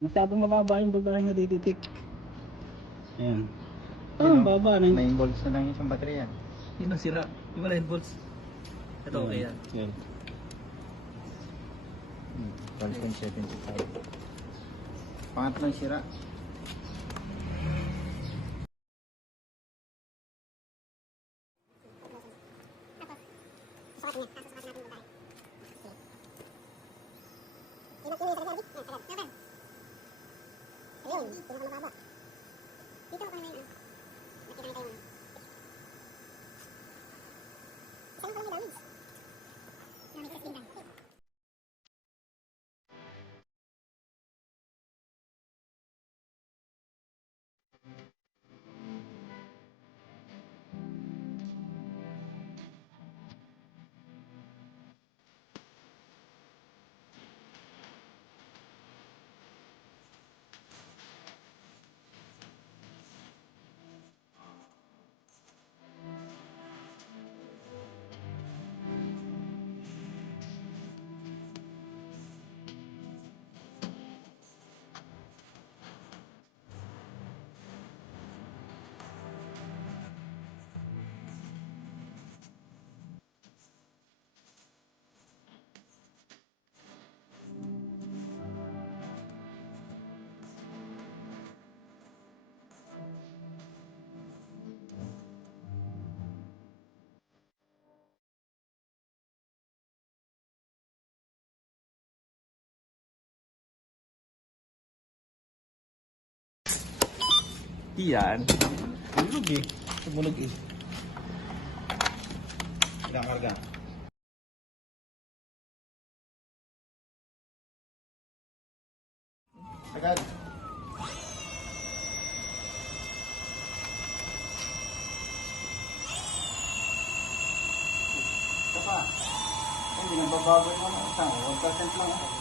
Masyadong mababa yung babae na dititik. Ayan. Ang baba na yun. 9 volts na lang yung isang baterya. Yun ang sira. Di ba 9 volts? Ito okay yan. Yan. 12.75. Pangatlong sira. Iyan. Tumunog eh. Tumunog eh. Ilang karga? Agad. Ito pa. Hindi nagbabago yung ano. 1% lang.